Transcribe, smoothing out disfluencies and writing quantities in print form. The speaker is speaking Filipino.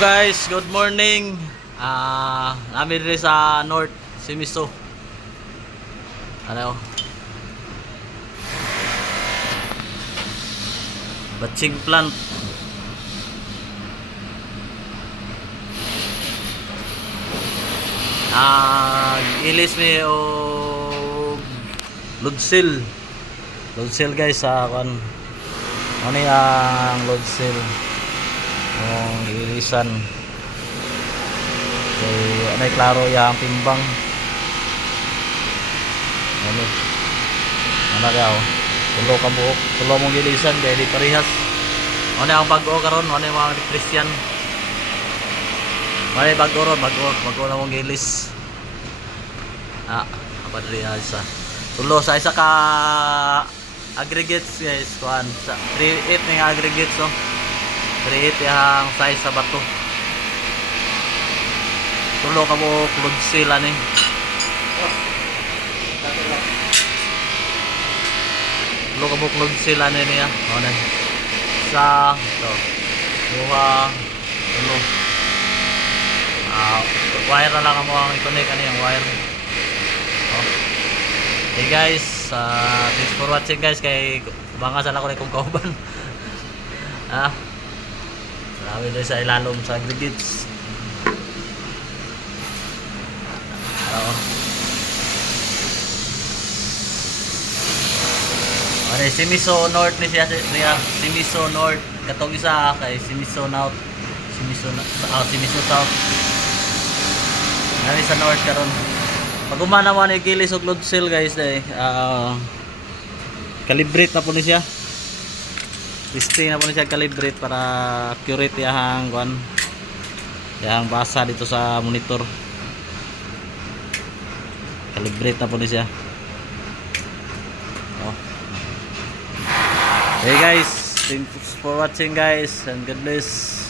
Hello guys, good morning. Namin rin sa North Simiso. Ano? Batching plant. Ilis mi o Ludsil. Ludsil guys sa kan. Ano yung Ludsil? Yung ilisan. Okay, ano yung klaro yung timbang. Ano daw? Tulo ka buok. Tulo mong ilisan kaya di parehas. Ano yung bago karon? Ano yung mga Christian? Ano yung bago ron? Bago na mong ilis. Apa diri isa. Tulo sa isa ka aggregates guys. Kuan sa 3-8 ng aggregates no. 3-8 yung size sa bato. Tulo ka mo plug sila ni. Tulo ka mo plug sila ni niya. Ano? Sa to. Duha, tulo. Wire na lang mo ang i-connect ano yung wire. Hey guys, thanks for watching guys kay bangasan ako ni kong kauban. Marami doon sa ilalom sa aggregates. Ano Simiso North ni siya Simiso North katong isa kay Simiso South. Simiso South. Nami sa North karon. Pag umana mo ni Gilis og Ludsil guys calibrate na po ni siya. Testing na po ni siya calibrate para accurate yang kuan. Yang basa dito sa monitor. Calibrate na po ni siya. Hey guys, thanks for watching guys and God bless.